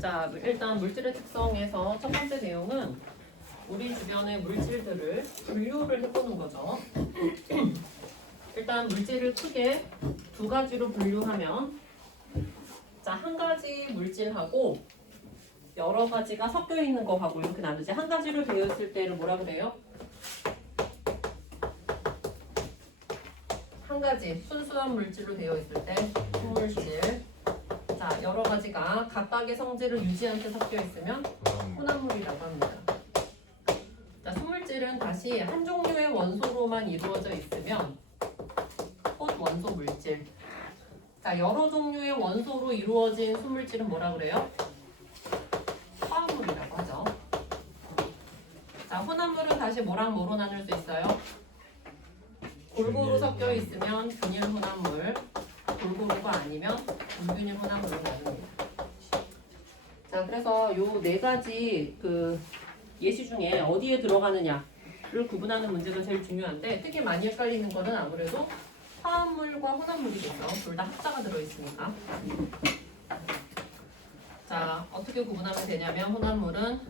자, 일단 물질의 특성에서 첫 번째 내용은 우리 주변의 물질들을 분류를 해보는 거죠. 일단 물질을 크게 두 가지로 분류하면, 자, 한 가지 물질하고 여러 가지가 섞여 있는 거하고 이렇게 나누지. 한 가지로 되어 있을 때를 뭐라 그래요? 한 가지 순수한 물질로 되어 있을 때 순물질. 자, 여러 가지가 각각의 성질을 유지한 채 섞여 있으면 혼합물이라고 합니다. 자, 순물질은 다시 한 종류의 원소로만 이루어져 있으면 혼원소 물질. 자, 여러 종류의 원소로 이루어진 순물질은 뭐라 그래요? 화합물이라고 하죠. 자, 혼합물은 다시 뭐랑 뭐로 나눌 수 있어요? 골고루 섞여 있으면 균일 혼합물, 골고루가 아니면 불균일 혼합물로 나눕니다. 자, 그래서 요 네 가지 그 예시 중에 어디에 들어가느냐를 구분하는 문제가 제일 중요한데, 특히 많이 헷갈리는 거는 아무래도 화합물과 혼합물이겠죠. 둘 다 합자가 들어있으니까. 자, 어떻게 구분하면 되냐면, 혼합물은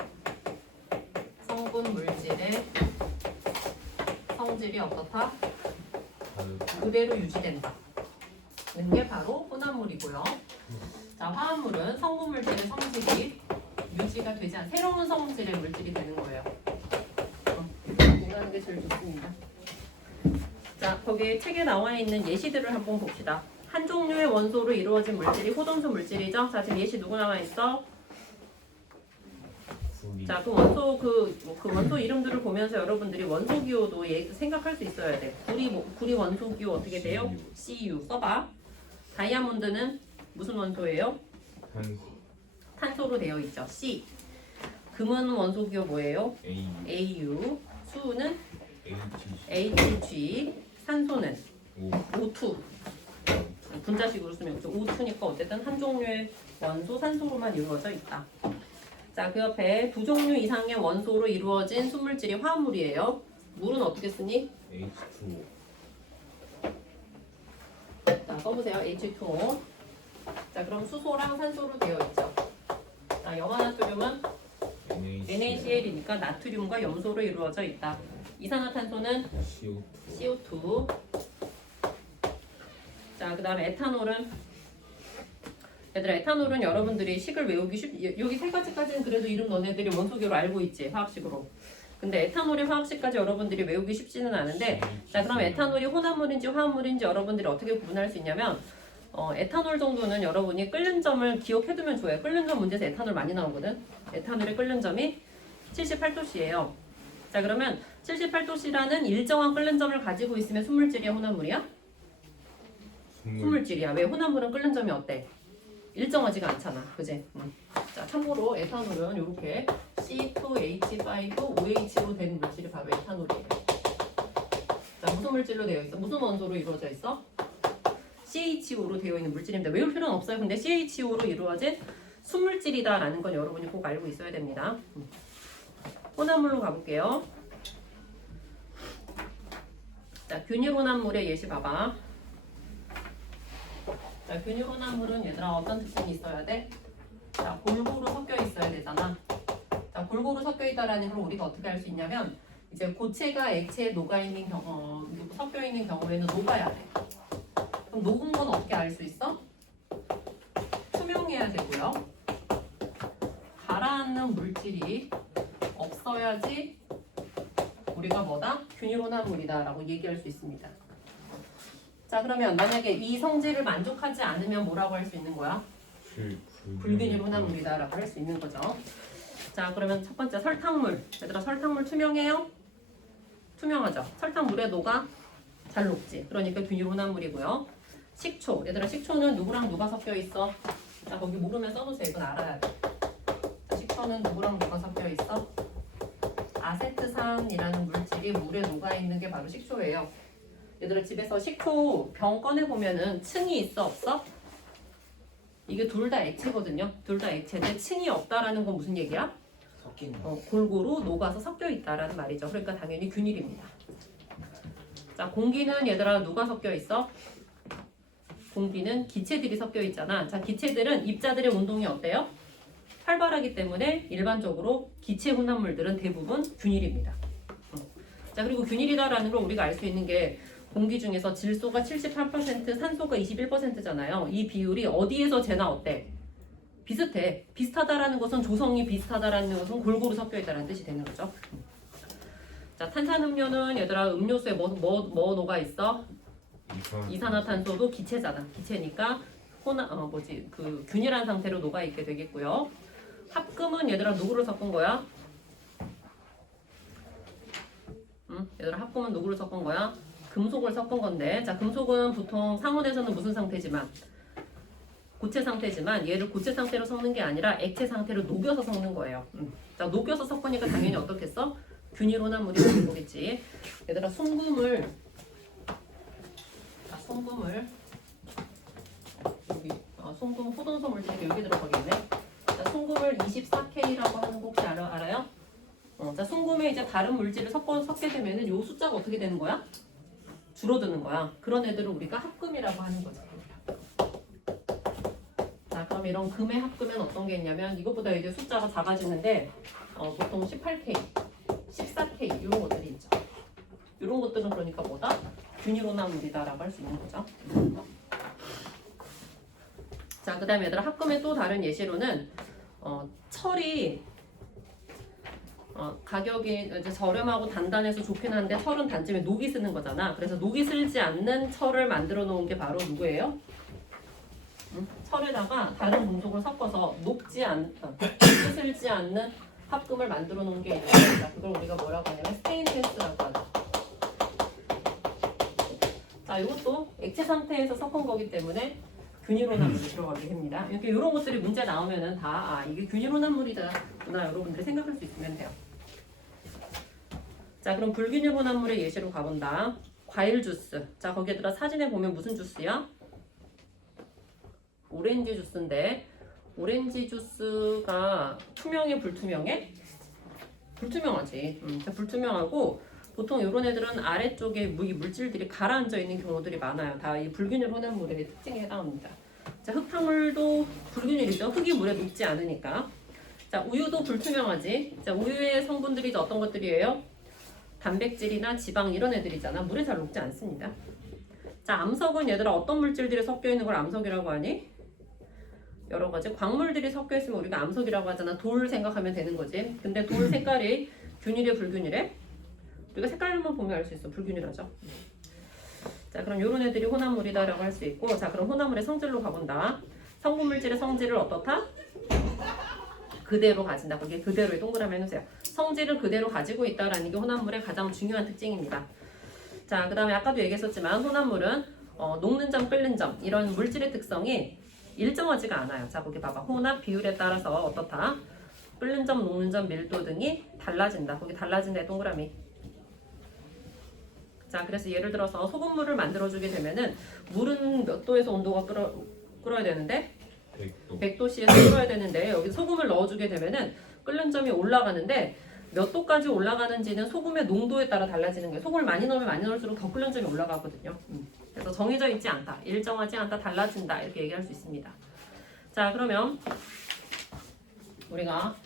성분 물질의 성질이 어떻다? 그대로 유지된다. 게 바로 혼합물이고요. 자, 화합물은 성분 물질의 성질이 유지가 되지 않은 새로운 성질의 물질이 되는 거예요. 공부하는 게 제일 좋습니다. 자, 거기 책에 나와 있는 예시들을 한번 봅시다. 한 종류의 원소로 이루어진 물질이 호동수 물질이죠. 자, 지금 예시 누구 나와 있어? 자, 그 원소 그 원소 이름들을 보면서 여러분들이 원소 기호도 생각할 수 있어야 돼. 구리 원소 기호 어떻게 돼요? CU 써봐. 다이아몬드는 무슨 원소예요? 탄소로 되어 있죠. C. 금은 원소 기호 뭐예요? AU. 수는 HG. 산소는 O2. 분자식으로 쓰면 O2니까 어쨌든 한 종류의 원소 산소로만 이루어져 있다. 자, 그 옆에 두 종류 이상의 원소로 이루어진 순물질이 화합물이에요. 물은 어떻게 쓰니? H2O. 자, 써보세요. H2O. 자, 그럼 수소랑 산소로 되어 있죠. 자, 염화나트륨은 NaCl이니까 나트륨과 염소로 이루어져 있다. 이산화탄소는 CO2. 자, 그 다음에 에탄올은, 얘들아, 에탄올은 여러분들이 식을 외우기 여기 세 가지까지는 그래도 이름 너네들이 원소기호로 알고 있지, 화학식으로. 근데 에탄올의 화학식까지 여러분들이 외우기 쉽지는 않은데, 자, 그럼 에탄올이 혼합물인지 화합물인지 여러분들이 어떻게 구분할 수 있냐면, 에탄올 정도는 여러분이 끓는 점을 기억해두면 좋아요. 끓는 점 문제에서 에탄올 많이 나오거든. 에탄올의 끓는 점이 78도씨예요. 자, 그러면 78도씨라는 일정한 끓는 점을 가지고 있으면 순물질이야, 혼합물이야? 순물질이야. 왜? 혼합물은 끓는 점이 어때? 일정하지가 않잖아. 그지? 자, 참고로 에탄올은 이렇게 C2H5OH로 된 물질이 바로 에탄올이에요. 자, 무슨 물질로 되어 있어? 무슨 원소로 이루어져 있어? CHO로 되어 있는 물질입니다. 외울 필요는 없어요. 근데 CHO로 이루어진 순물질이다라는 건 여러분이 꼭 알고 있어야 됩니다. 혼합물로 가볼게요. 자, 균일 혼합물의 예시 봐봐. 자, 균일 혼합물은 얘들아 어떤 특징이 있어야 돼? 자, 골고루 섞여 있어야 되잖아. 자, 골고루 섞여 있다라는 걸 우리가 어떻게 할 수 있냐면, 이제 고체가 액체에 녹아 있는 섞여 있는 경우에는 녹아야 돼. 그럼 녹은 건 어떻게 알 수 있어? 투명해야 되고요. 가라앉는 물질이 없어야지 우리가 뭐다? 균일 혼합물이다라고 얘기할 수 있습니다. 자, 그러면 만약에 이 성질을 만족하지 않으면 뭐라고 할 수 있는 거야? 불균일 혼합물이다라고 할 수 있는 거죠. 자, 그러면 첫 번째 설탕물. 얘들아, 설탕물 투명해요? 투명하죠. 설탕물에 녹아 잘 녹지. 그러니까 균일 혼합물이고요. 식초. 얘들아, 식초는 누구랑 누가 섞여 있어? 자, 거기 모르면 써놓으세요. 이건 알아야 돼. 자, 식초는 누구랑 누가 섞여 있어? 아세트산이라는 물질이 물에 녹아 있는 게 바로 식초예요. 얘들아, 집에서 식초 병 꺼내보면은 층이 있어, 없어? 이게 둘 다 액체거든요. 둘 다 액체인데 층이 없다라는 건 무슨 얘기야? 골고루 녹아서 섞여 있다라는 말이죠. 그러니까 당연히 균일입니다. 자, 공기는 얘들아 누가 섞여 있어? 공기는 기체들이 섞여 있잖아. 자, 기체들은 입자들의 운동이 어때요? 활발하기 때문에 일반적으로 기체 혼합물들은 대부분 균일입니다. 자, 그리고 균일이다라는 걸 우리가 알 수 있는 게 공기 중에서 질소가 78%, 산소가 21%잖아요. 이 비율이 어디에서 재나 어때? 비슷해. 비슷하다라는 것은 조성이 비슷하다라는 것은 골고루 섞여 있다는 뜻이 되는 거죠. 자, 탄산음료는 얘들아 음료수에 뭐 녹아 있어? 이산화탄소도 기체잖아. 기체니까 그 균일한 상태로 녹아 있게 되겠고요. 합금은 얘들아 누구를 섞은 거야? 얘들아 합금은 누구를 섞은 거야? 금속을 섞은 건데, 자, 금속은 보통 상온에서는 무슨 상태지만 고체 상태지만 얘를 고체 상태로 섞는 게 아니라 액체 상태로 녹여서 섞는 거예요. 자, 녹여서 섞으니까 당연히 어떻겠어? 균일 혼합물이 되는 거겠지. 얘들아 송금을 여기 송금 호돈소 물질이 여기 들어가겠네. 자, 송금을 24K라고 하는 거 혹시 알아요? 자, 송금에 이제 다른 물질을 섞게 되면은 요 숫자가 어떻게 되는 거야? 줄어드는 거야. 그런 애들을 우리가 합금이라고 하는 거죠. 자, 그럼 이런 금의 합금은 어떤 게 있냐면 이것보다 이제 숫자가 작아지는데 보통 18K, 14K 이런 것들이 있죠. 이런 것들은 그러니까 뭐다? 균일혼합물이다라고 할 수 있는 거죠. 자, 그 다음에 얘들아 합금의 또 다른 예시로는 철이 가격이 이제 저렴하고 단단해서 좋긴 한데 철은 단점에 녹이 쓰는 거잖아. 그래서 녹이 슬지 않는 철을 만들어 놓은 게 바로 누구예요? 철에다가 다른 금속을 섞어서 녹지 슬지 않는 합금을 만들어 놓은 게 있습니다. 그걸 우리가 뭐라고 하냐면 스테인리스라고 하죠. 자, 이것도 액체 상태에서 섞은 거기 때문에 균일혼합물이 들어가게 됩니다. 이렇게 이런 것들이 문제 나오면은 다 이게 균일혼합물이다구나 여러분들이 생각할 수 있으면 돼요. 자, 그럼 불균일혼합물의 예시로 가본다. 과일 주스. 자, 거기에다가 사진에 보면 무슨 주스야? 오렌지 주스인데 오렌지 주스가 투명해 불투명해? 불투명하지. 불투명하고 보통 이런 애들은 아래쪽에 이 물질들이 가라앉아 있는 경우들이 많아요. 다 이 불균일 혼합물의 특징에 해당합니다. 자, 흙탕물도 불균일이죠. 흙이 물에 녹지 않으니까. 자, 우유도 불투명하지. 자, 우유의 성분들이 어떤 것들이에요? 단백질이나 지방 이런 애들이잖아. 물에 잘 녹지 않습니다. 자, 암석은 얘들아 어떤 물질들이 섞여 있는 걸 암석이라고 하니? 여러 가지 광물들이 섞여 있으면 우리가 암석이라고 하잖아. 돌 생각하면 되는 거지. 근데 돌 색깔이 균일해 불균일해? 우리가 색깔만 보면 알 수 있어. 불균일하죠. 자, 그럼 이런 애들이 혼합물이다라고 할 수 있고, 자, 그럼 혼합물의 성질로 가본다. 성분 물질의 성질을 어떻다? 그대로 가진다. 거기에 그대로의 동그라미 해놓으세요. 성질을 그대로 가지고 있다라는 게 혼합물의 가장 중요한 특징입니다. 자, 그 다음에 아까도 얘기했었지만 혼합물은 녹는 점, 끓는 점 이런 물질의 특성이 일정하지가 않아요. 자, 거기 봐봐. 혼합 비율에 따라서 어떻다? 끓는 점, 녹는 점, 밀도 등이 달라진다. 거기 달라진다의 동그라미. 자, 그래서 예를 들어서 소금물을 만들어주게 되면은 물은 몇 도에서 온도가 끓어야 되는데 100도씨에서 끓어야 되는데 여기 소금을 넣어주게 되면은 끓는 점이 올라가는데 몇 도까지 올라가는지는 소금의 농도에 따라 달라지는 거예요. 소금을 많이 넣으면 많이 넣을수록 더 끓는 점이 올라가거든요. 그래서 정해져 있지 않다, 일정하지 않다, 달라진다 이렇게 얘기할 수 있습니다. 자, 그러면 우리가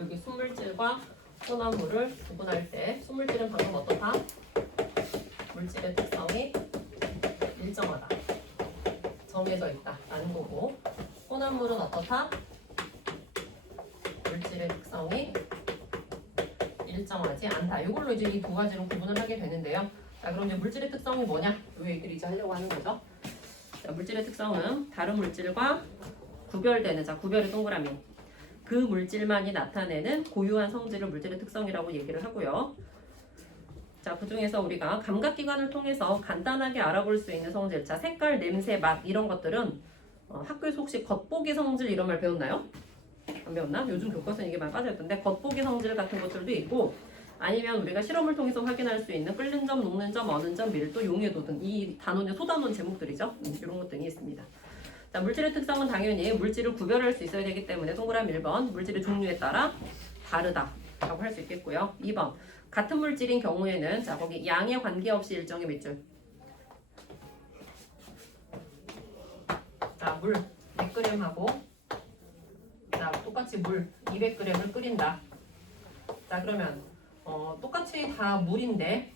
여기 순물질과 혼합물을 구분할 때 순물질은 방금 어떻다? 물질의 특성이 일정하다, 정해져 있다 라는 거고, 혼합물은 어떻다? 물질의 특성이 일정하지 않다. 이걸로 이제 이 두 가지로 구분을 하게 되는데요. 자, 그럼 이제 물질의 특성이 뭐냐? 이 얘기를 이제 하려고 하는 거죠. 자, 물질의 특성은 다른 물질과 구별되는, 자, 구별의 동그라미. 그 물질만이 나타내는 고유한 성질을 물질의 특성이라고 얘기를 하고요. 자, 그 중에서 우리가 감각기관을 통해서 간단하게 알아볼 수 있는 성질, 자, 색깔, 냄새, 맛 이런 것들은 학교에서 혹시 겉보기 성질 이런 말 배웠나요? 안 배웠나? 요즘 교과서는 이게 많이 빠져있던데 겉보기 성질 같은 것들도 있고, 아니면 우리가 실험을 통해서 확인할 수 있는 끓는 점, 녹는 점, 어는 점, 밀도, 용해도 등 이 단원의 소단원 제목들이죠. 이런 것 등이 있습니다. 자, 물질의 특성은 당연히 물질을 구별할 수 있어야 되기 때문에 동그라미 1번 물질의 종류에 따라 다르다라고 할 수 있겠고요. 2번 같은 물질인 경우에는, 자, 거기 양에 관계없이 일정의 몇 줄? 자, 물 100g하고 똑같이 물 200g을 끓인다. 자 그러면 똑같이 다 물인데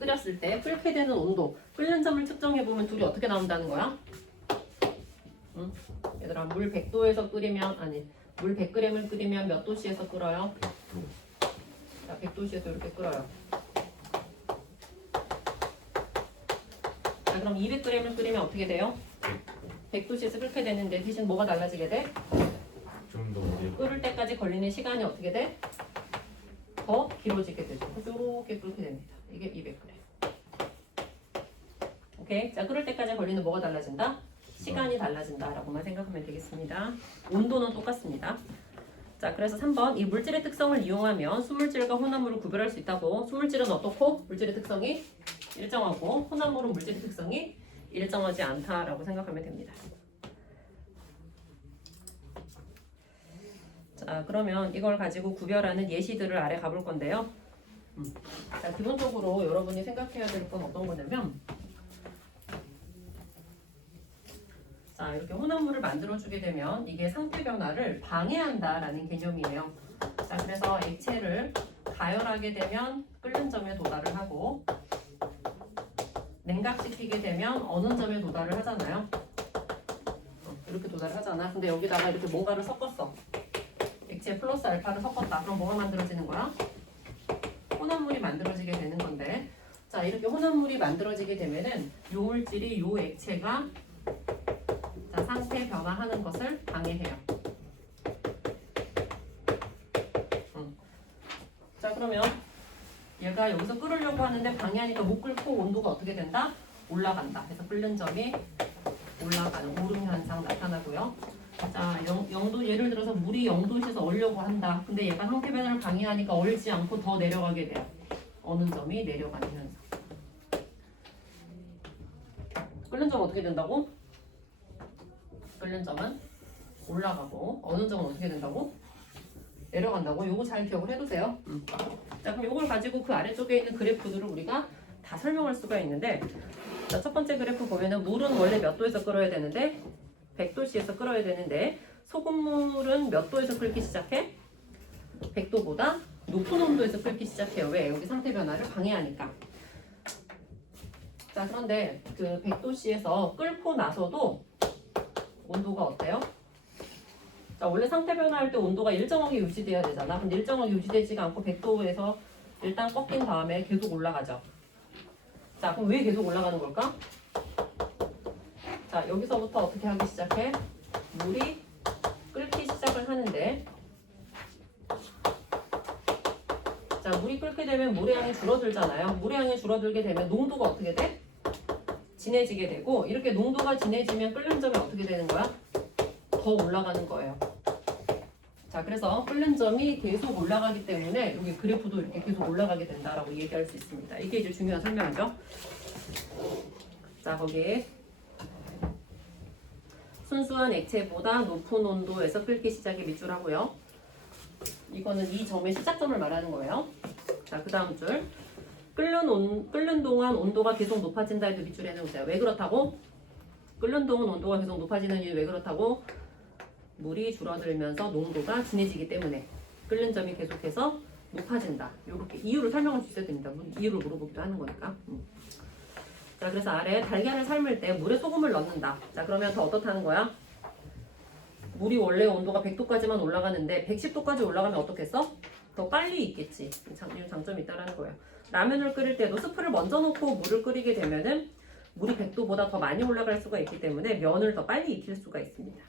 끓였을 때 끓게 되는 온도, 끓는 점을 측정해 보면 둘이 어떻게 나온다는 거야? 응? 얘들아 물 100도에서 끓이면 물 100g을 끓이면 몇 도씨에서 끓어요? 100도. 자 100도씨에서 이렇게 끓어요. 자 그럼 200g을 끓이면 어떻게 돼요? 100도씨에서 끓게 되는데 대신 뭐가 달라지게 돼? 좀 더 오래. 끓을 때까지 걸리는 시간이 어떻게 돼? 더 길어지게 되죠. 그래서 이렇게 끓게 됩니다. 이게 200g. 오케이. 자, 끓을 때까지 걸리는 뭐가 달라진다? 시간이 달라진다라고만 생각하면 되겠습니다. 온도는 똑같습니다. 자, 그래서 3번 이 물질의 특성을 이용하면 수물질과 혼합물을 구별할 수 있다고. 수물질은 어떻고? 물질의 특성이 일정하고 혼합물은 물질의 특성이 일정하지 않다라고 생각하면 됩니다. 자, 그러면 이걸 가지고 구별하는 예시들을 아래 가볼 건데요. 자, 기본적으로 여러분이 생각해야 될 건 어떤 거냐면 자, 이렇게 혼합물을 만들어주게 되면 이게 상태 변화를 방해한다라는 개념이에요. 자, 그래서 액체를 가열하게 되면 끓는 점에 도달을 하고 냉각시키게 되면 어느 점에 도달을 하잖아요. 이렇게 도달을 하잖아. 근데 여기다가 이렇게 뭔가를 섞었어. 액체 플러스 알파를 섞었다. 그럼 뭐가 만들어지는 거야? 혼합물이 만들어지게 되는 건데 자, 이렇게 혼합물이 만들어지게 되면은 요 물질이 요 액체가 자, 상태 변화하는 것을 방해해요. 자, 그러면 얘가 여기서 끓으려고 하는데 방해하니까 못 끓고 온도가 어떻게 된다? 올라간다. 그래서 끓는 점이 올라가는 오름 현상 나타나고요. 자, 0도 예를 들어서 물이 0도에서 얼려고 한다. 근데 얘가 상태 변화를 방해하니까 얼지 않고 더 내려가게 돼요. 어느 점이 내려가는 현상. 끓는 점 어떻게 된다고? 끓는 점은 올라가고 어느 점은 어떻게 된다고? 내려간다고? 요거 잘 기억을 해두세요. 자, 그럼 요걸 가지고 그 아래쪽에 있는 그래프들을 우리가 다 설명할 수가 있는데 자, 첫 번째 그래프 보면은 물은 원래 몇 도에서 끓어야 되는데 100도씨에서 끓어야 되는데 소금물은 몇 도에서 끓기 시작해? 100도보다 높은 온도에서 끓기 시작해요. 왜? 여기 상태 변화를 방해하니까. 자, 그런데 그 100도씨에서 끓고 나서도 온도가 어때요? 자, 원래 상태 변화할 때 온도가 일정하게 유지돼야 되잖아. 근데 일정하게 유지되지가 않고 100도에서 일단 꺾인 다음에 계속 올라가죠. 자, 그럼 왜 계속 올라가는 걸까? 자, 여기서부터 어떻게 하기 시작해? 물이 끓기 시작을 하는데 자, 물이 끓게 되면 물의 양이 줄어들잖아요. 물의 양이 줄어들게 되면 농도가 어떻게 돼? 진해지게 되고 이렇게 농도가 진해지면 끓는 점이 어떻게 되는 거야? 더 올라가는 거예요. 자, 그래서 끓는 점이 계속 올라가기 때문에 여기 그래프도 이렇게 계속 올라가게 된다라고 얘기할 수 있습니다. 이게 이제 중요한 설명이죠. 자, 거기에 순수한 액체보다 높은 온도에서 끓기 시작이 밑줄 하고요. 이거는 이 점의 시작점을 말하는 거예요. 자, 그 다음 줄. 끓는 동안 온도가 계속 높아진다 해도 밑줄에 해놓으세요. 왜 그렇다고? 끓는 동안 온도가 계속 높아지는 이유 왜 그렇다고? 물이 줄어들면서 농도가 진해지기 때문에 끓는 점이 계속해서 높아진다. 이렇게 이유를 설명할 수 있어야 됩니다. 이유를 물어보기도 하는 거니까. 자, 그래서 아래 달걀을 삶을 때 물에 소금을 넣는다. 자, 그러면 더 어떻다는 거야? 물이 원래 온도가 100도까지만 올라가는데 110도까지 올라가면 어떻겠어? 더 빨리 익겠지. 이 장점이 있다는 거예요. 라면을 끓일 때도 스프를 먼저 넣고 물을 끓이게 되면은 물이 100도보다 더 많이 올라갈 수가 있기 때문에 면을 더 빨리 익힐 수가 있습니다.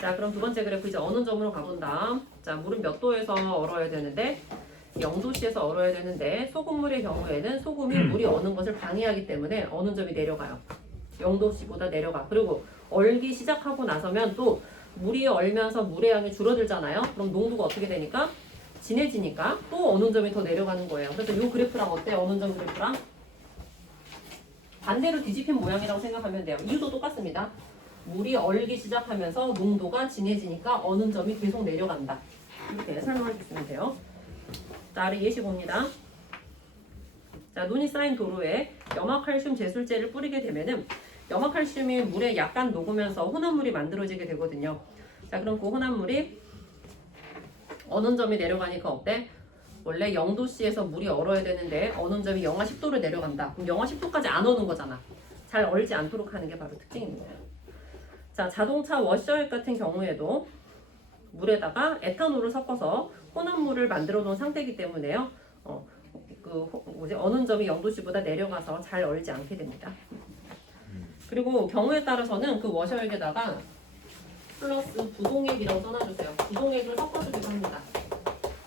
자, 그럼 두 번째 그래프 이제 어느 점으로 가본다. 자, 물은 몇 도에서 얼어야 되는데 0도씨에서 얼어야 되는데 소금물의 경우에는 소금이 물이 어는 것을 방해하기 때문에 어느 점이 내려가요. 0도씨보다 내려가. 그리고 얼기 시작하고 나서면 또 물이 얼면서 물의 양이 줄어들잖아요. 그럼 농도가 어떻게 되니까? 진해지니까 또 어느 점이 더 내려가는 거예요. 그래서 이 그래프랑 어때요? 어느 점 그래프랑? 반대로 뒤집힌 모양이라고 생각하면 돼요. 이유도 똑같습니다. 물이 얼기 시작하면서 농도가 진해지니까 어느 점이 계속 내려간다. 이렇게 설명할 수 있으면 돼요. 자, 아래 예시 봅니다. 자, 눈이 쌓인 도로에 염화칼슘 제술제를 뿌리게 되면은 염화칼슘이 물에 약간 녹으면서 혼합물이 만들어지게 되거든요. 자, 그럼 그 혼합물이 어느 점이 내려가니까 어때? 원래 0도씨에서 물이 얼어야 되는데 어느 점이 영하 10도로 내려간다. 그럼 영하 10도까지 안 오는 거잖아. 잘 얼지 않도록 하는 게 바로 특징입니다. 자, 자동차 워셔액 같은 경우에도 물에다가 에탄올을 섞어서 혼합물을 만들어 놓은 상태이기 때문에요. 어느 점이 0도씨보다 내려가서 잘 얼지 않게 됩니다. 그리고 경우에 따라서는 그 워셔액에다가 플러스 부동액이라고 써놔주세요. 부동액을 섞어주기도 합니다.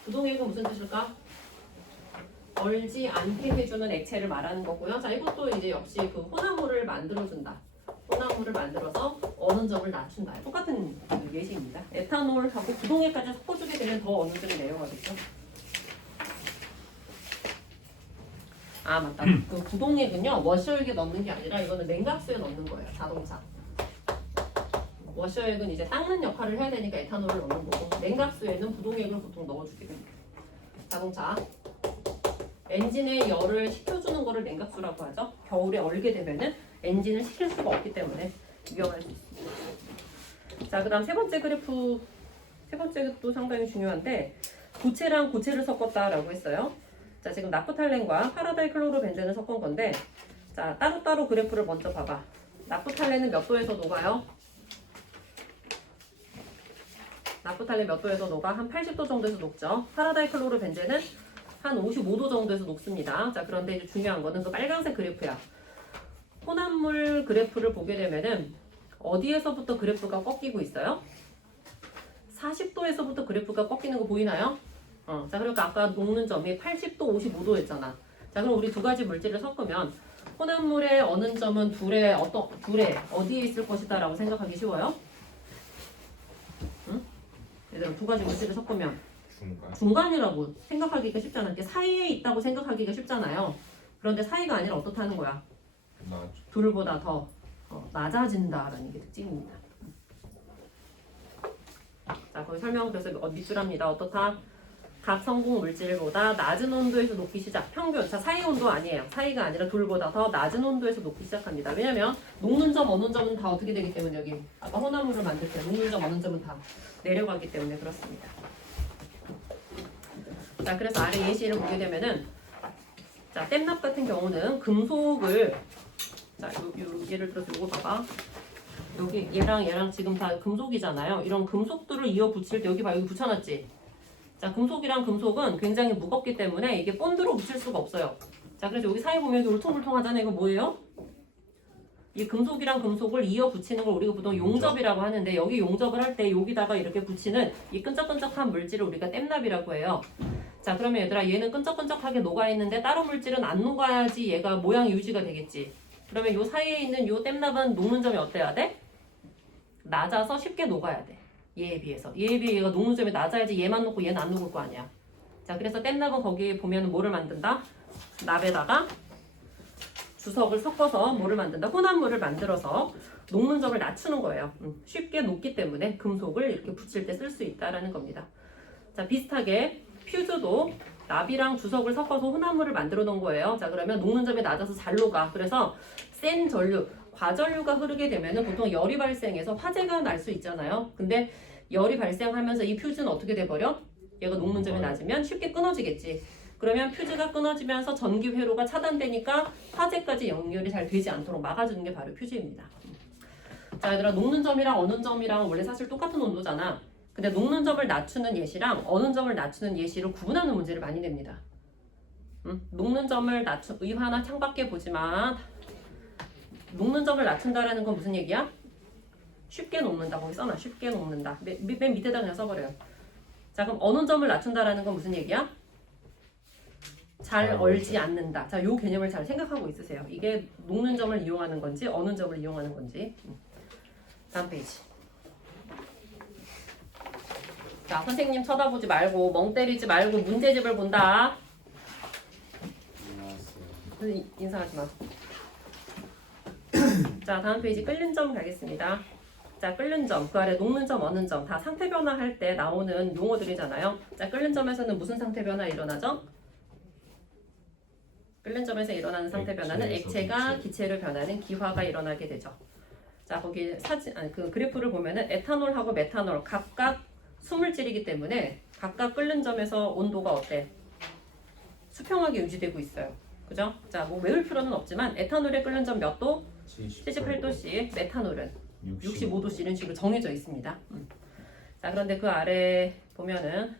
부동액은 무슨 뜻일까? 얼지 않게 해주는 액체를 말하는 거고요. 자, 이것도 이제 역시 그 혼합물을 만들어준다. 혼합물을 만들어서 어느 점을 낮춘다. 똑같은 예시입니다. 에탄올하고 부동액까지 섞어주게 되면 더 어느 점이 내려가겠죠. 아, 맞다. 그 부동액은요, 워셔액에 넣는 게 아니라 이거는 냉각수에 넣는 거예요. 자동차. 워셔액은 이제 닦는 역할을 해야 되니까 에탄올을 넣는 거고, 냉각수에는 부동액을 보통 넣어주게 됩니다. 자동차. 엔진의 열을 식혀주는 거를 냉각수라고 하죠. 겨울에 얼게 되면은 엔진을 식힐 수가 없기 때문에 위험할 수 있습니다. 자, 그 다음 세 번째 그래프, 세 번째도 상당히 중요한데, 고체랑 고체를 섞었다라고 했어요. 자, 지금 나프탈렌과 파라다이 클로로벤젠을 섞은 건데, 자, 따로따로 그래프를 먼저 봐봐. 나프탈렌은 몇 도에서 녹아요? 나프탈렌 몇 도에서 녹아? 한 80도 정도에서 녹죠. 파라다이 클로로벤젠은 한 55도 정도에서 녹습니다. 자, 그런데 이제 중요한 거는 그 빨간색 그래프야. 혼합물 그래프를 보게 되면은 어디에서부터 그래프가 꺾이고 있어요? 40도에서부터 그래프가 꺾이는 거 보이나요? 자, 그러니까 아까 녹는 점이 80도, 55도였잖아. 자, 그럼 우리 두 가지 물질을 섞으면 혼합물의 어느 점은 둘에 어디에 있을 것이다라고 생각하기 쉬워요? 응? 얘들아, 두 가지 물질을 섞으면 중간이라고 생각하기가 쉽잖아. 이렇게 사이에 있다고 생각하기가 쉽잖아요. 그런데 사이가 아니라 어떻다는 거야? 둘보다 더 낮아진다라는 게 특징입니다. 자, 거기 설명은 그래서 밑줄합니다. 어떻다? 각 성분 물질보다 낮은 온도에서 녹기 시작. 평균. 자, 사이 온도 아니에요. 사이가 아니라 둘보다 더 낮은 온도에서 녹기 시작합니다. 왜냐면 녹는 점, 어느 점은 다 어떻게 되기 때문에 여기 아까 혼합물을 만들 때 녹는 점, 어느 점은 다 내려가기 때문에 그렇습니다. 자, 그래서 아래 예시를 보게 되면은 자, 땜납 같은 경우는 금속을 자, 예를 들어서 이거 봐봐. 여기 얘랑 지금 다 금속이잖아요. 이런 금속들을 이어 붙일 때 여기 봐, 여기 붙여놨지. 자, 금속이랑 금속은 굉장히 무겁기 때문에 이게 본드로 붙일 수가 없어요. 자, 그래서 여기 사이 보면 여기 울퉁불퉁하잖아요. 이거 뭐예요? 이 금속이랑 금속을 이어 붙이는 걸 우리가 보통 용접이라고 하는데, 여기 용접을 할 때 여기다가 이렇게 붙이는 이 끈적끈적한 물질을 우리가 땜납이라고 해요. 자, 그러면 얘들아, 얘는 끈적끈적하게 녹아있는데 다른 물질은 안 녹아야지 얘가 모양이 유지가 되겠지. 그러면 요 사이에 있는 요 땜납은 녹는 점이 어때야 돼? 낮아서 쉽게 녹아야 돼. 얘에 비해서. 얘에 비해 얘가 녹는 점이 낮아야지 얘만 녹고 얘는 안 녹을 거 아니야. 자, 그래서 땜납은 거기 보면 뭐를 만든다? 납에다가 주석을 섞어서 뭐를 만든다? 혼합물을 만들어서 녹는 점을 낮추는 거예요. 쉽게 녹기 때문에 금속을 이렇게 붙일 때 쓸 수 있다라는 겁니다. 자, 비슷하게 퓨즈도 납이랑 주석을 섞어서 혼합물을 만들어 놓은 거예요. 자, 그러면 녹는 점이 낮아서 잘 녹아. 그래서 센 전류, 과전류가 흐르게 되면은 보통 열이 발생해서 화재가 날 수 있잖아요. 근데 열이 발생하면서 이 퓨즈는 어떻게 돼버려? 얘가 녹는 점이 낮으면 쉽게 끊어지겠지. 그러면 퓨즈가 끊어지면서 전기 회로가 차단되니까 화재까지 연결이 잘 되지 않도록 막아주는 게 바로 퓨즈입니다. 자, 얘들아, 녹는 점이랑 어는 점이랑 원래 사실 똑같은 온도잖아. 근데 녹는 점을 낮추는 예시랑 어는 점을 낮추는 예시로 구분하는 문제를 많이 냅니다. 녹는 점을 의 하나 창밖에 보지만 녹는 점을 낮춘다라는 건 무슨 얘기야? 쉽게 녹는다. 거기 써놔. 쉽게 녹는다. 맨 밑에다 그냥 써버려요. 자, 그럼 어느 점을 낮춘다라는 건 무슨 얘기야? 잘 얼지 않는다. 자, 요 개념을 잘 생각하고 있으세요. 이게 녹는 점을 이용하는 건지 어느 점을 이용하는 건지. 다음 페이지. 자, 선생님 쳐다보지 말고 멍 때리지 말고 문제집을 본다. 인사하지 마. 자, 다음 페이지 끓는 점 가겠습니다. 자, 끓는 점, 그 아래 녹는 점, 어는 점 다 상태 변화할 때 나오는 용어들이잖아요. 자, 끓는 점에서는 무슨 상태 변화 일어나죠? 끓는 점에서 일어나는 상태 변화는 액체에서 액체가 기체. 기체로 변하는 기화가 일어나게 되죠. 자, 거기 그 그래프를 보면은 에탄올하고 메탄올 각각 수물질이기 때문에 각각 끓는 점에서 온도가 어때? 수평하게 유지되고 있어요. 그죠? 자, 뭐 외울 필요는 없지만 에탄올의 끓는 점 몇 도? 78도씨, 메탄올은 65도씨 이런 식으로 정해져 있습니다. 자, 그런데 그 아래 보면은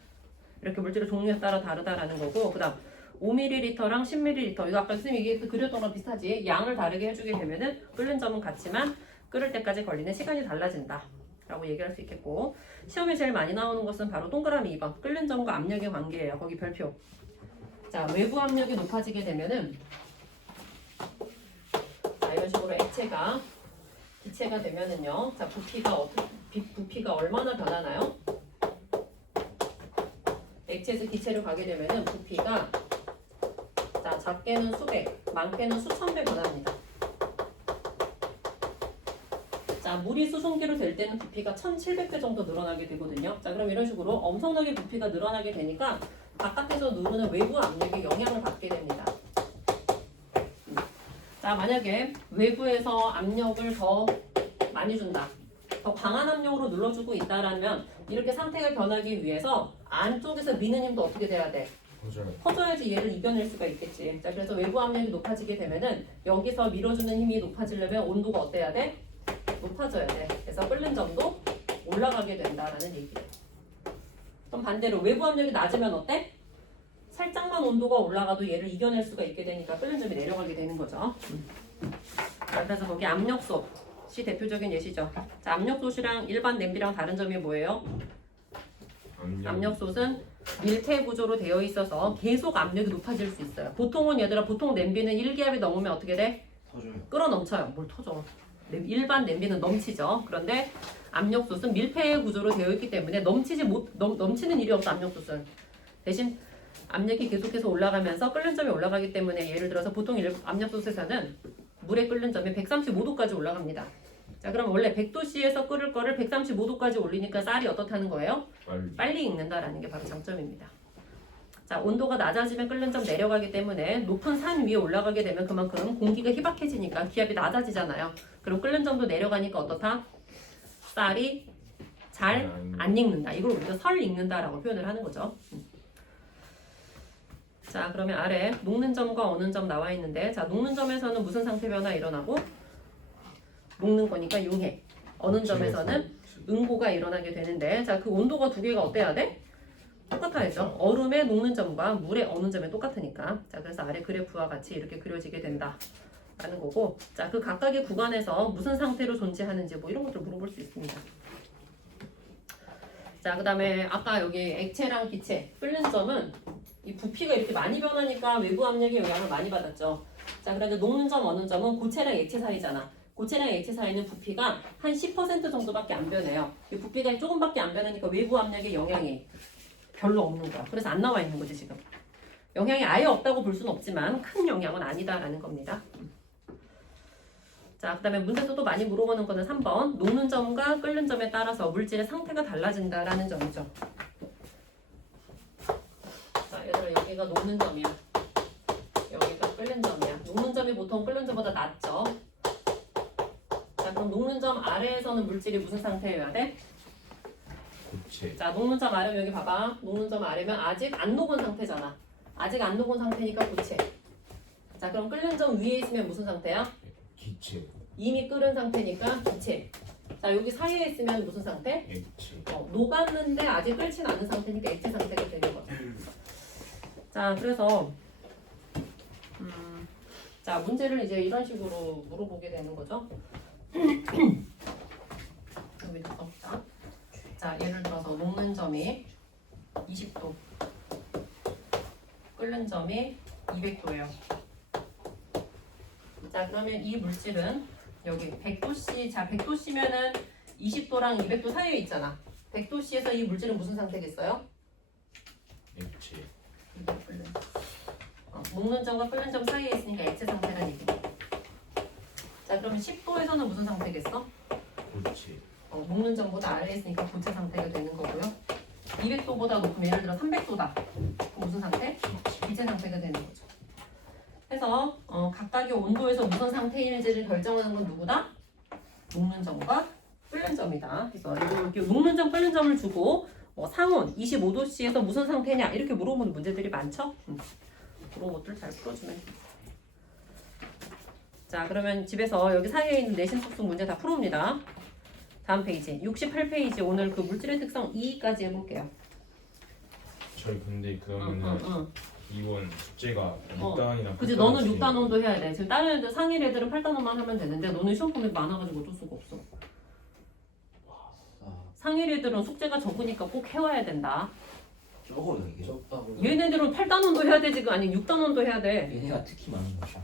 이렇게 물질의 종류에 따라 다르다라는 거고, 그다음 5ml랑 10ml 이거 아까 선생님이 얘기했던 그렸던 거랑 비슷하지? 양을 다르게 해주게 되면은 끓는 점은 같지만 끓을 때까지 걸리는 시간이 달라진다 라고 얘기할 수 있겠고, 시험에 제일 많이 나오는 것은 바로 동그라미 2번 끓는 점과 압력의 관계예요. 거기 별표. 자, 외부 압력이 높아지게 되면은 자, 이런 식으로 액체가 기체가 되면은요. 자, 부피가 얼마나 변하나요? 액체에서 기체로 가게 되면은 부피가 자, 작게는 수백, 많게는 수천 배 변합니다. 자, 물이 수증기로 될 때는 부피가 1700배 정도 늘어나게 되거든요. 자, 그럼 이런 식으로 엄청나게 부피가 늘어나게 되니까 바깥에서 누르는 외부 압력에 영향을 받게 됩니다. 자, 만약에 외부에서 압력을 더 많이 준다, 더 강한 압력으로 눌러주고 있다라면 이렇게 상태가 변하기 위해서 안쪽에서 미는 힘도 어떻게 돼야 돼? 커져야지 얘를 이겨낼 수가 있겠지. 자, 그래서 외부 압력이 높아지게 되면은 여기서 밀어주는 힘이 높아지려면 온도가 어때야 돼? 높아져야 돼. 그래서 끓는 점도 올라가게 된다라는 얘기예요. 그럼 반대로 외부 압력이 낮으면 어때? 살짝만 온도가 올라가도 얘를 이겨낼 수가 있게 되니까 끓는 점이 내려가게 되는 거죠. 자, 그래서 거기 압력솥이 대표적인 예시죠. 자, 압력솥이랑 일반 냄비랑 다른 점이 뭐예요? 압력솥은 밀폐 구조로 되어 있어서 계속 압력이 높아질 수 있어요. 보통 냄비는 1기압이 넘으면 어떻게 돼? 터져요. 끓어 넘쳐요. 뭘 터져? 일반 냄비는 넘치죠. 그런데 압력솥은 밀폐 구조로 되어 있기 때문에 넘치는 일이 없어. 압력솥은 대신 압력이 계속해서 올라가면서 끓는 점이 올라가기 때문에 예를 들어서 보통 압력솥에서는 물의 끓는 점이 135도까지 올라갑니다. 자, 그럼 원래 100도씨에서 끓을 거를 135도까지 올리니까 쌀이 어떻다는 거예요? 빨리 익는다라는 게 바로 장점입니다. 자, 온도가 낮아지면 끓는 점 내려가기 때문에 높은 산 위에 올라가게 되면 그만큼 공기가 희박해지니까 기압이 낮아지잖아요. 그럼 끓는 점도 내려가니까 어떻다? 쌀이 잘 안 익는다. 이걸 우리가 설 익는다라고 표현을 하는 거죠. 자, 그러면 아래 녹는 점과 어는 점 나와 있는데, 자, 녹는 점에서는 무슨 상태 변화 일어나고 녹는 거니까 용해. 어는 점에서는 응고가 일어나게 되는데, 자, 그 온도가 두 개가 어때야 돼? 똑같아야죠. 얼음의 녹는 점과 물의 어는 점이 똑같으니까. 자, 그래서 아래 그래프와 같이 이렇게 그려지게 된다 라는 거고, 자, 그 각각의 구간에서 무슨 상태로 존재하는지 뭐 이런 것들 물어볼 수 있습니다. 자, 그 다음에 아까 여기 액체랑 기체 끓는 점은 이 부피가 이렇게 많이 변하니까 외부 압력의 영향을 많이 받았죠. 자, 그런데 녹는 점, 어는 점은 고체랑 액체 사이잖아. 고체랑 액체 사이는 부피가 한 10% 정도밖에 안 변해요. 이 부피가 조금밖에 안 변하니까 외부 압력의 영향이 별로 없는 거야. 그래서 안 나와 있는 거지 지금. 영향이 아예 없다고 볼 수는 없지만 큰 영향은 아니다라는 겁니다. 자, 그 다음에 문제에서 또 많이 물어보는 거는 3번 녹는 점과 끓는 점에 따라서 물질의 상태가 달라진다라는 점이죠. 자, 얘들아, 여기가 녹는 점이야. 여기가 끓는 점이야. 녹는 점이 보통 끓는 점보다 낮죠. 자, 그럼 녹는 점 아래에서는 물질이 무슨 상태여야 돼? 고체. 자, 녹는 점 아래면 여기 봐봐. 녹는 점 아래면 아직 안 녹은 상태잖아. 아직 안 녹은 상태니까 고체. 자, 그럼 끓는 점 위에 있으면 무슨 상태야? 기체. 이미 끓은 상태니까 기체. 자, 여기 사이에 있으면 무슨 상태? 액체. 녹았는데 아직 끓진 않은 상태니까 액체 상태가 되는 거죠. 자, 그래서 자, 문제를 이제 이런 식으로 물어보게 되는 거죠. 여기다 써볼까? 자, 예를 들어서 녹는 점이 20도, 끓는 점이 200도예요. 자, 그러면 이 물질은 여기 100도씨, 자, 100도씨면은 20도랑 200도 사이에 있잖아. 100도씨에서 이 물질은 무슨 상태겠어요? 액체. 녹는 점과 끓는 점 사이에 있으니까 액체 상태라는 얘기죠. 자, 그러면 10도에서는 무슨 상태겠어? 고체. 녹는 점보다 아래에 있으니까 고체 상태가 되는 거고요. 200도보다 높으면 예를 들어 300도다. 무슨 상태? 기체 상태가 되는 거죠. 해서 각각의 온도에서 무슨 상태인지를 결정하는 건 누구다? 녹는 점과 끓는 점이다. 그래서 이렇게 녹는 점, 끓는 점을 주고 상온 25도씨에서 무슨 상태냐 이렇게 물어보는 문제들이 많죠? 그런 것들 잘 풀어주면 돼. 자, 그러면 집에서 여기 사이에 있는 내신 속속 문제 다 풀어옵니다. 다음 페이지 68페이지 오늘 그 물질의 특성 2까지 해볼게요. 저희 근데 그러면은 이번 숙제가 6단이나 그치, 너는 6단원도 해야 돼. 지금 다른 애들 상일 애들은 8단원만 하면 되는데 너는 시험 보면 많아가지고 어쩔 수가 없어. 상일 애들은 숙제가 적으니까 꼭 해와야 된다. 적어요 이게. 적다고. 얘네들은 8단원도 해야 되지, 아니 6단원도 해야 돼. 얘네가 특히 많은 거죠.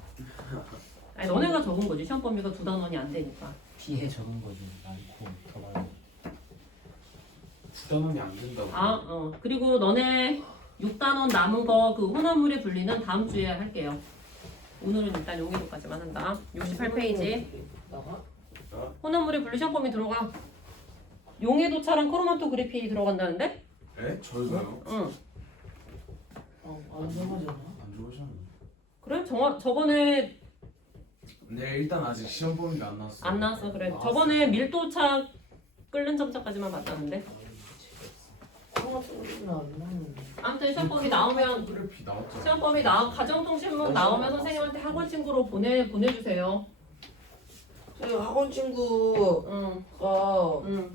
아니 너네가 적은 거지. 시험 범위가 2단원이 안 되니까. 피해 적은 거지. 많고 더 많고. 9단원이 안 된다고. 그리고 너네 6단원 남은 거 그 혼합물의 분리는 다음 주에 할게요. 오늘은 일단 용해도까지만 한다. 68페이지. 혼합물의 분리 시험 범위 들어가. 용해도차랑 크로마토그래피 들어간다는데? 에? 저희가요? 응. 안 좋아하잖아. 그래? 저번에 네, 일단 아직 시험 범위가 안 나왔어. 안 나왔어. 그래. 저번에 밀도차 끓는 점차까지만 봤다는데. 아무튼 시험범위 나오면 그래피 나왔잖아. 시험범위 가정통신문 나오면 선생님한테 학원 친구로 보내주세요. 저희 학원 친구가 응.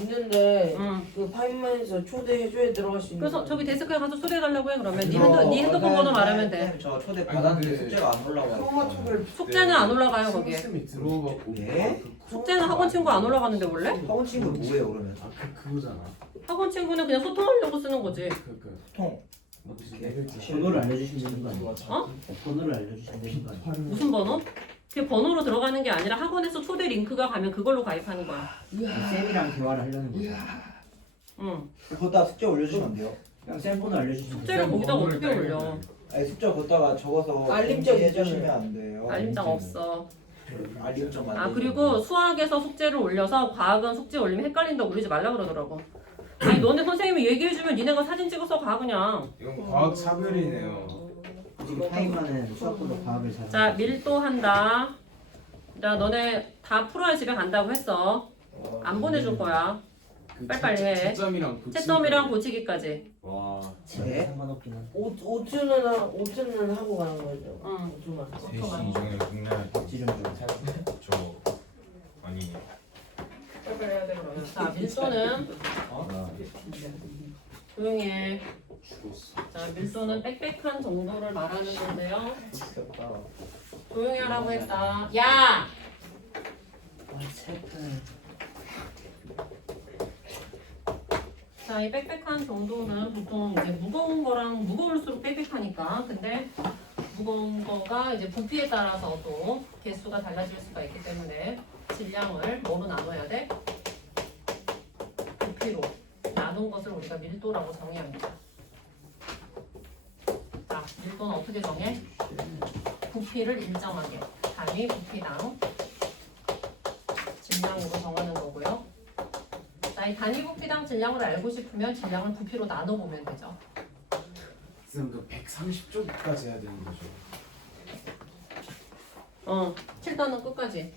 있는데 응. 그 파인만에서 초대해줘야 들어갈 수 있는. 그래서 저기 데스크에 가서 초대해달라고 해. 그러면 네 네 핸드폰 번호 말하면 돼. 저 초대 아니, 받았는데 근데 숙제가 안 올라와요. 크로마토를 숙제는 안 올라가요 거기에. 쌤이 들어가고. 네? 숙제는 학원 친구 안 올라가는데 원래? 학원 친구 뭐예요 그러면? 그거잖아. 학원 친구는 그냥 소통하려고 쓰는 거지. 통. 번호를 알려주시면 되는 거 아니에요? 어? 번호를 알려주시면 되는 거 아니에요? 무슨 번호? 그 번호로 들어가는 게 아니라 학원에서 초대 링크가 가면 그걸로 가입하는 거야. 쌤이랑 대화를 하려는 거죠. 응. 거기다 숙제 올려주시면 안 돼요? 그냥 쌤 번호 알려주시면 돼요. 숙제를 거기다 어떻게 올려? 아니 숙제 거기다가 적어서 알림장 해주시면 안 돼요. 알림장 없어. 알림장 만들고. 아 그리고 수학에서 숙제를 올려서 과학은 숙제 올리면 헷갈린다고 올리지 말라 그러더라고. 아니 너네 선생님이 얘기해주면 니네가 사진 찍어서 가 그냥. 이건 과학 차별이네요. 지금 타임만은 수학보다 과학을 잘하는 자 밀도한다. 자 너네 다 풀어야 집에 간다고 했어. 안 보내줄 거야. 그 빨리빨리 해. 채점이랑 고치기. 채점이랑 고치기까지. 와. 집에 상관없긴 한데 오트는 하고 가는 거죠. 응. 5초만. 3시 이전에 끝내야 돼. 지름 좀 저 아니 빨리빨리 해야 돼 그러면. 자 밀도는 조용히 해. 자 밀도는 빽빽한 정도를 말하는 건데요. 조용히 하라고 했다. 야! 자, 이 빽빽한 정도는 보통 이제 무거운 거랑 무거울수록 빽빽하니까. 근데 무거운 거가 이제 부피에 따라서도 개수가 달라질 수가 있기 때문에 질량을 뭐로 나눠야 돼? 부피로 나눈 것을 우리가 밀도라고 정의합니다. 자, 밀도는 어떻게 정해? 부피를 일정하게 단위 부피당 질량으로 정하는 거고요. 자, 이 단위 부피당 질량을 알고 싶으면 질량을 부피로 나눠보면 되죠. 쌤, 그 130쪽까지 해야 되는 거죠. 7단원 끝까지.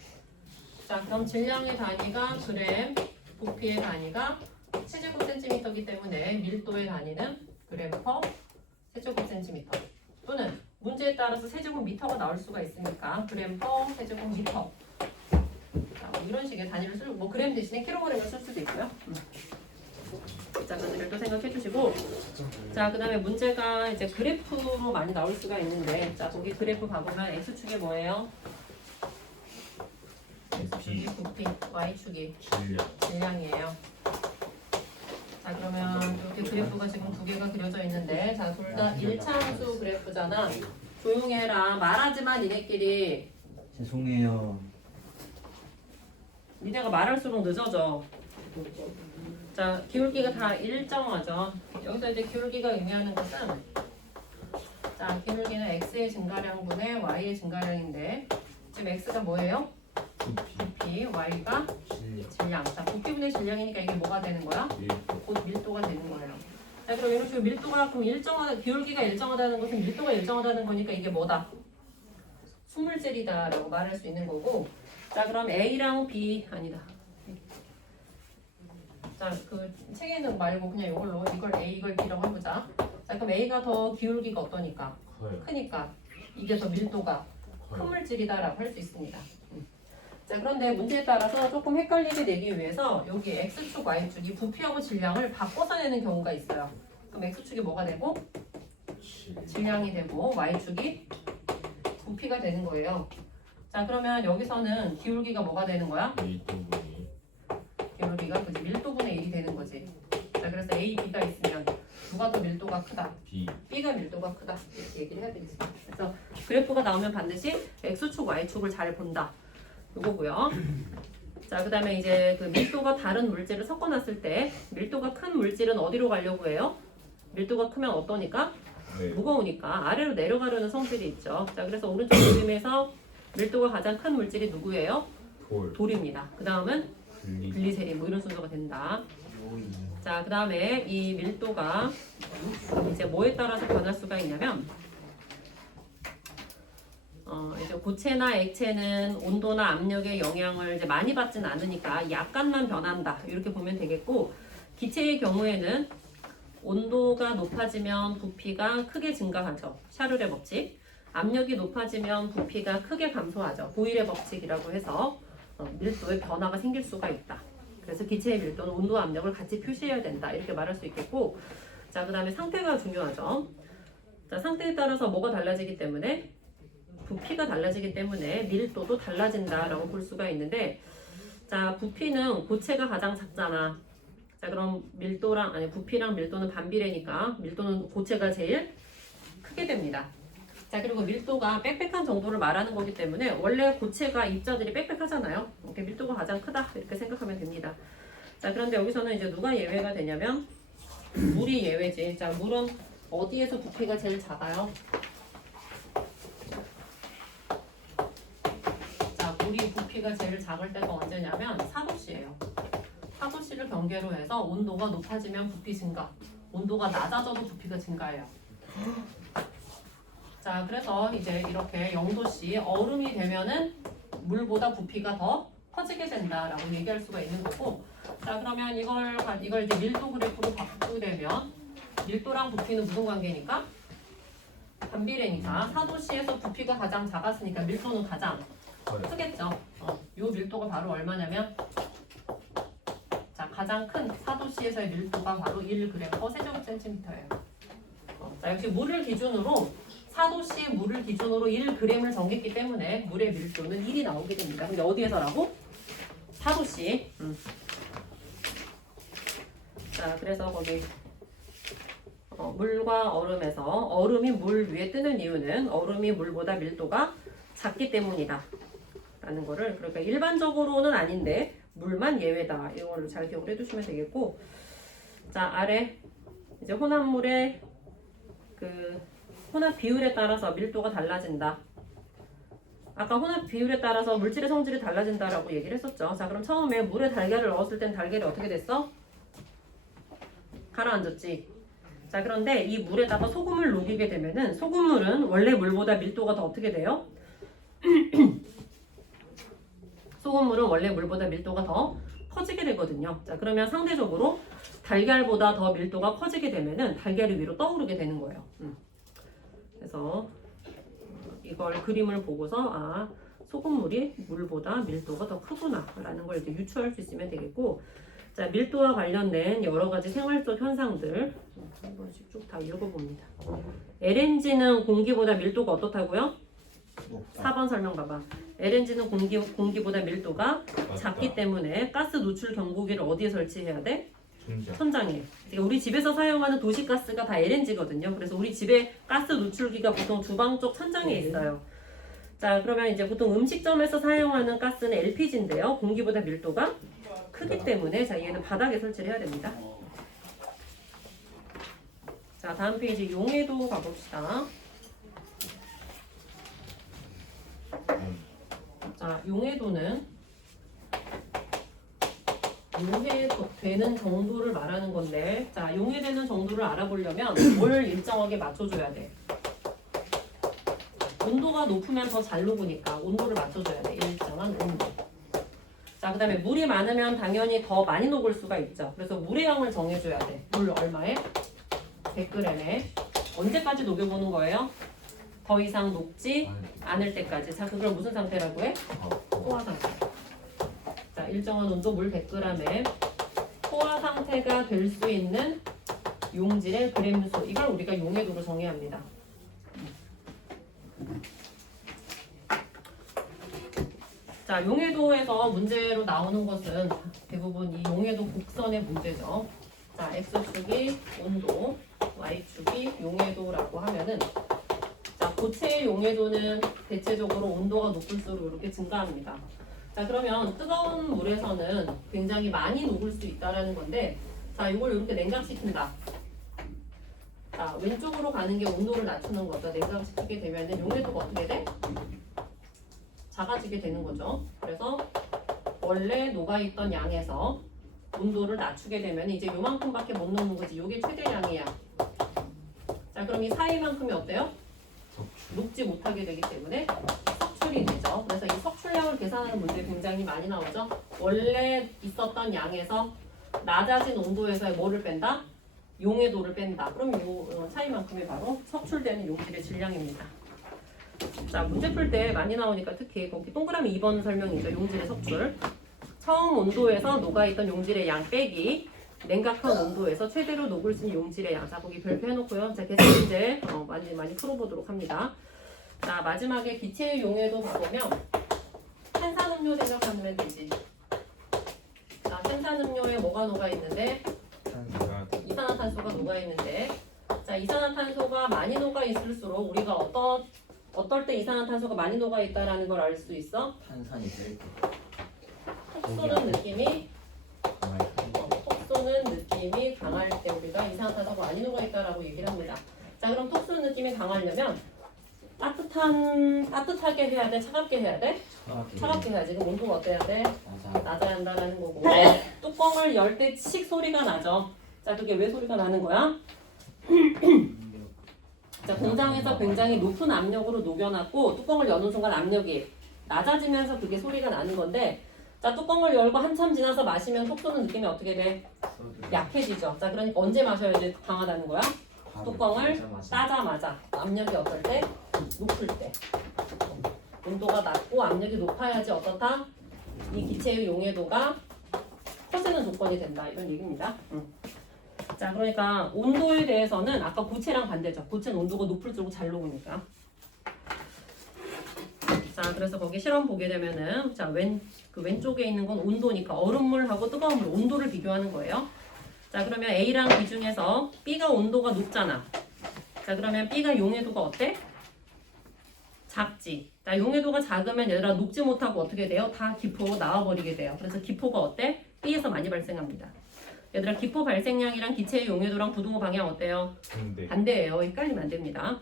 자, 그럼 질량의 단위가 그램, 부피의 단위가 세제곱센티미터이기 때문에 밀도의 단위는 그램 퍼 세제곱센티미터 또는 문제에 따라서 세제곱미터가 나올 수가 있으니까 그램 퍼 세제곱미터. 자, 뭐 이런 식의 단위를 쓰고 뭐 그램 대신에 킬로그램을 쓸 수도 있고요. 자, 그들도 생각해 주시고 자, 그 다음에 문제가 이제 그래프로 많이 나올 수가 있는데 자, 거기 그래프 봐보면 X축이 뭐예요? X축이 부피, Y축이 질량이에요. 자, 그러면 이렇게 그래프가 지금 두 개가 그려져 있는데 자, 둘 다 일차함수 그래프잖아. 조용히 해라. 말하지마 니네끼리. 죄송해요. 니네가 말할수록 늦어져. 자, 기울기가 다 일정하죠. 여기서 이제 기울기가 의미하는 것은 자, 기울기는 x의 증가량분의 y의 증가량인데 지금 x가 뭐예요? 부피, y가 질량. 자, 부피분의 질량이니까 이게 뭐가 되는 거야? 곧 밀도가 되는 거예요. 자, 그럼 이런 식으로 밀도가 그럼 일정하다, 기울기가 일정하다는 것은 밀도가 일정하다는 거니까 이게 뭐다? 수물질이다라고 말할 수 있는 거고. 자, 그럼 A랑 B 아니다. 자, 그 책에는 말고 그냥 이걸로 이걸 A 이걸 B라고 해보자. 자, 그럼 A가 더 기울기가 어떠니까? 커요. 크니까 이게 더 밀도가 큰 커요. 물질이다라고 할 수 있습니다. 자, 그런데 문제에 따라서 조금 헷갈리게 내기 위해서 여기 X축, Y축이 부피하고 질량을 바꿔서 내는 경우가 있어요. 그럼 X축이 뭐가 되고? 질량이 되고 Y축이 부피가 되는 거예요. 자, 그러면 여기서는 기울기가 뭐가 되는 거야? 이 부분이 기울기가 그지 밀도분의 1이 되는 거지. 자, 그래서 A, B가 있으면 누가 더 밀도가 크다? B B가 밀도가 크다. 이렇게 얘기를 해야 되겠습니다. 그래서 그래프가 나오면 반드시 X축, Y축을 잘 본다. 요거고요. 자, 그 다음에 이제 그 밀도가 다른 물질을 섞어놨을 때 밀도가 큰 물질은 어디로 가려고 해요? 밀도가 크면 어떠니까? 네. 무거우니까 아래로 내려가려는 성질이 있죠. 자, 그래서 오른쪽 그림에서 밀도가 가장 큰 물질이 누구예요? 돌 돌입니다. 그 다음은 분리 글리세린 뭐 이런 순서가 된다. 요이. 자, 그 다음에 이 밀도가 이제 뭐에 따라서 변할 수가 있냐면 이제 고체나 액체는 온도나 압력의 영향을 이제 많이 받진 않으니까 약간만 변한다. 이렇게 보면 되겠고, 기체의 경우에는 온도가 높아지면 부피가 크게 증가하죠. 샤를의 법칙. 압력이 높아지면 부피가 크게 감소하죠. 보일의 법칙이라고 해서 밀도의 변화가 생길 수가 있다. 그래서 기체의 밀도는 온도와 압력을 같이 표시해야 된다. 이렇게 말할 수 있겠고, 자, 그 다음에 상태가 중요하죠. 자, 상태에 따라서 뭐가 달라지기 때문에 부피가 달라지기 때문에 밀도도 달라진다라고 볼 수가 있는데, 자, 부피는 고체가 가장 작잖아. 자, 그럼 부피랑 밀도는 반비례니까 밀도는 고체가 제일 크게 됩니다. 자, 그리고 밀도가 빽빽한 정도를 말하는 거기 때문에 원래 고체가 입자들이 빽빽하잖아요. 이렇게 밀도가 가장 크다 이렇게 생각하면 됩니다. 자, 그런데 여기서는 이제 누가 예외가 되냐면 물이 예외지. 자, 물은 어디에서 부피가 제일 작아요? 자, 물이 부피가 제일 작을 때가 언제냐면 4도씨예요. 4도씨를 경계로 해서 온도가 높아지면 부피 증가, 온도가 낮아져도 부피가 증가해요. 자, 그래서 이제 이렇게 0도씨 얼음이 되면은 물보다 부피가 더 커지게 된다라고 얘기할 수가 있는 거고, 자, 그러면 이걸 이제 밀도 그래프로 바꾸려면 밀도랑 부피는 무슨 관계니까? 반비례니까 4도씨에서 부피가 가장 작았으니까 밀도는 가장 크겠죠. 요 밀도가 바로 얼마냐면, 자, 가장 큰 4도씨에서의 밀도가 바로 1g/세제곱센티미터예요. 자, 역시 물을 기준으로 4도씨의 물을 기준으로 1g을 정했기 때문에 물의 밀도는 1이 나오게 됩니다. 근데 어디에서라고? 4도씨. 자, 그래서 거기 물과 얼음에서 얼음이 물 위에 뜨는 이유는 얼음이 물보다 밀도가 작기 때문이다 라는 거를, 그러니까 일반적으로는 아닌데 물만 예외다, 이걸로 잘 기억을 해두시면 되겠고, 자, 아래 이제 혼합물의 그 혼합 비율에 따라서 밀도가 달라진다. 아까 혼합 비율에 따라서 물질의 성질이 달라진다라고 얘기를 했었죠. 자, 그럼 처음에 물에 달걀을 넣었을 땐 달걀이 어떻게 됐어? 가라앉았지. 자, 그런데 이 물에다가 소금을 녹이게 되면은 소금물은 원래 물보다 밀도가 더 어떻게 돼요? 소금물은 원래 물보다 밀도가 더 커지게 되거든요. 자, 그러면 상대적으로 달걀보다 더 밀도가 커지게 되면은 달걀이 위로 떠오르게 되는 거예요. 그래서 이걸 그림을 보고서 소금물이 물보다 밀도가 더 크구나 라는 걸 이제 유추할 수 있으면 되겠고, 자, 밀도와 관련된 여러 가지 생활적 현상들 한 번씩 쭉 다 읽어봅니다. LNG는 공기보다 밀도가 어떻다고요? 4번 설명 봐봐. LNG는 공기보다 밀도가 작기 때문에 가스 노출 경보기를 어디에 설치해야 돼? 천장에. 그러니까 우리 집에서 사용하는 도시가스가 다 LNG거든요. 그래서 우리 집에 가스 노출기가 보통 주방 쪽 천장에 있어요. 자, 그러면 이제 보통 음식점에서 사용하는 가스는 LPG인데요. 공기보다 밀도가 크기 때문에, 자, 얘는 바닥에 설치를 해야 됩니다. 자, 다음 페이지 용해도 가봅시다. 자, 용해도는 용해되는 정도를 말하는 건데, 자, 용해되는 정도를 알아보려면 뭘 일정하게 맞춰줘야 돼? 온도가 높으면 더 잘 녹으니까 온도를 맞춰줘야 돼. 일정한 온도. 자, 그 다음에 물이 많으면 당연히 더 많이 녹을 수가 있죠. 그래서 물의 양을 정해줘야 돼. 물 얼마에? 100g에. 언제까지 녹여보는 거예요? 더 이상 녹지 않을 때까지. 자, 그걸 무슨 상태라고 해? 포화 상태. 자, 일정한 온도 물 100g에 포화 상태가 될 수 있는 용질의 그램수. 이걸 우리가 용해도로 정해야 합니다. 자, 용해도에서 문제로 나오는 것은 대부분 이 용해도 곡선의 문제죠. 자, x축이 온도, y축이 용해도라고 하면은 자, 고체의 용해도는 대체적으로 온도가 높을수록 이렇게 증가합니다. 자, 그러면 뜨거운 물에서는 굉장히 많이 녹을 수 있다라는 건데 자, 이걸 이렇게 냉각시킨다. 자, 왼쪽으로 가는 게 온도를 낮추는 거죠. 냉각시키게 되면은 용해도가 어떻게 돼? 작아지게 되는 거죠. 그래서 원래 녹아있던 양에서 온도를 낮추게 되면 이제 요만큼밖에 못 녹는 거지. 이게 최대량이야. 자, 그럼 이 사이만큼이 어때요? 녹지 못하게 되기 때문에 석출이 되죠. 그래서 이 석출량을 계산하는 문제 굉장히 많이 나오죠. 원래 있었던 양에서 낮아진 온도에서 뭐를 뺀다? 용해도를 뺀다. 그럼 이 차이만큼이 바로 석출되는 용질의 질량입니다. 자, 문제 풀 때 많이 나오니까 특히 거기 동그라미 2번 설명이죠. 용질의 석출. 처음 온도에서 녹아있던 용질의 양 빼기 냉각한 온도에서 최대로 녹을 수 있는 용질의 양. 자, 거기 별표 해놓고요. 자, 계산 문제 많이 풀어보도록 합니다. 자, 마지막에 기체의 용해도 봐보면 탄산음료 생각하면 되지. 자, 탄산음료에 뭐가 녹아있는데? 이산화탄소가 녹아있는데 자, 이산화탄소가 많이 녹아있을수록 우리가 어떨 때 이산화탄소가 많이 녹아있다라는 걸 알 수 있어? 탄산이 될 때. 톡 쏘는 느낌이 강할 때 우리가 이산화탄소가 많이 녹아있다라고 얘기를 합니다. 자, 그럼 톡 쏘는 느낌이 강하려면 따뜻하게 해야 돼? 차갑게 해야 돼? 차갑게 해야지. 그럼 온도가 어때야 돼? 낮아야 한다라는 거고 뚜껑을 열 때 칙 소리가 나죠. 자, 그게 왜 소리가 나는 거야? 자, 공장에서 굉장히 높은 압력으로 녹여놨고 뚜껑을 여는 순간 압력이 낮아지면서 그게 소리가 나는 건데 자, 뚜껑을 열고 한참 지나서 마시면 톡 쏘는 느낌이 어떻게 돼? 약해지죠. 자, 그러니까 언제 마셔야지 강하다는 거야? 뚜껑을 따자마자 압력이 어떨 때? 높을 때. 온도가 낮고 압력이 높아야지 어떻다? 이 기체의 용해도가 커지는 조건이 된다. 이런 얘기입니다. 자, 그러니까 온도에 대해서는 아까 고체랑 반대죠. 고체는 온도가 높을수록 잘 녹으니까. 자, 그래서 거기 실험 보게 되면은 자, 왼쪽에 있는 건 온도니까 얼음물하고 뜨거운 물 온도를 비교하는 거예요. 자, 그러면 A랑 B 중에서 B가 온도가 높잖아. 자, 그러면 B가 용해도가 어때? 작지. 자, 용해도가 작으면 얘들아 녹지 못하고 어떻게 돼요? 다 기포로 나와버리게 돼요. 그래서 기포가 어때? B에서 많이 발생합니다. 얘들아 기포 발생량이랑 기체의 용해도랑 부등호 방향 어때요? 반대예요. 헷갈리면 안 됩니다.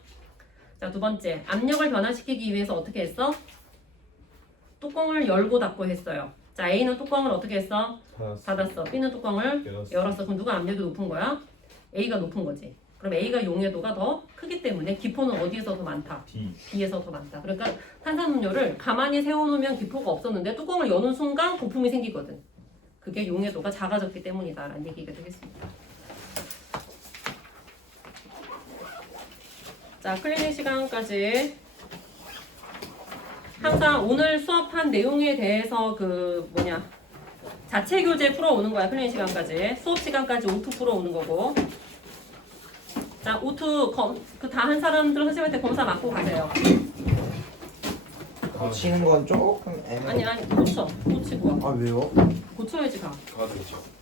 자, 두 번째 압력을 변화시키기 위해서 어떻게 했어? 뚜껑을 열고 닫고 했어요. 자, A는 뚜껑을 어떻게 했어? 닫았어. B는 뚜껑을 열었어. 그럼 누가 압력이 높은 거야? A가 높은 거지. 그럼 A가 용해도가 더 크기 때문에 기포는 어디에서 더 많다? B에서 더 많다. 그러니까 탄산음료를 가만히 세워놓으면 기포가 없었는데 뚜껑을 여는 순간 거품이 생기거든. 그게 용해도가 작아졌기 때문이다라는 얘기가 되겠습니다. 자, 클리닉 시간까지 항상 오늘 수업한 내용에 대해서 자체 교재 풀어오는 거야. 클리닉 시간까지. 수업 시간까지 오투 풀어오는 거고. 자, 오투 다 한 사람들 선생님한테 검사 맡고 가세요. 고치는 건 조금 애매해. 아니 고치고 와. 아 왜요? 고쳐야지 가.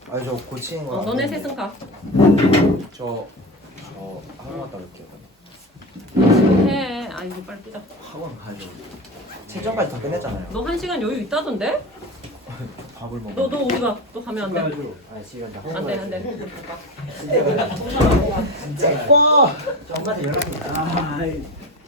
아니 저 고치는 거. 너네 셋은 가. 저 학원 갔다 올게요. 해. 아이고 빨리 끄자. 학원 가죠. 채점까지 다 끝냈잖아요. 너 1시간 여유 있다던데? 밥을 먹어. 너 어디가? 또 가면 안 돼. 아 시간 다. 안 돼. 진짜. 와. 저 엄마한테 연락해.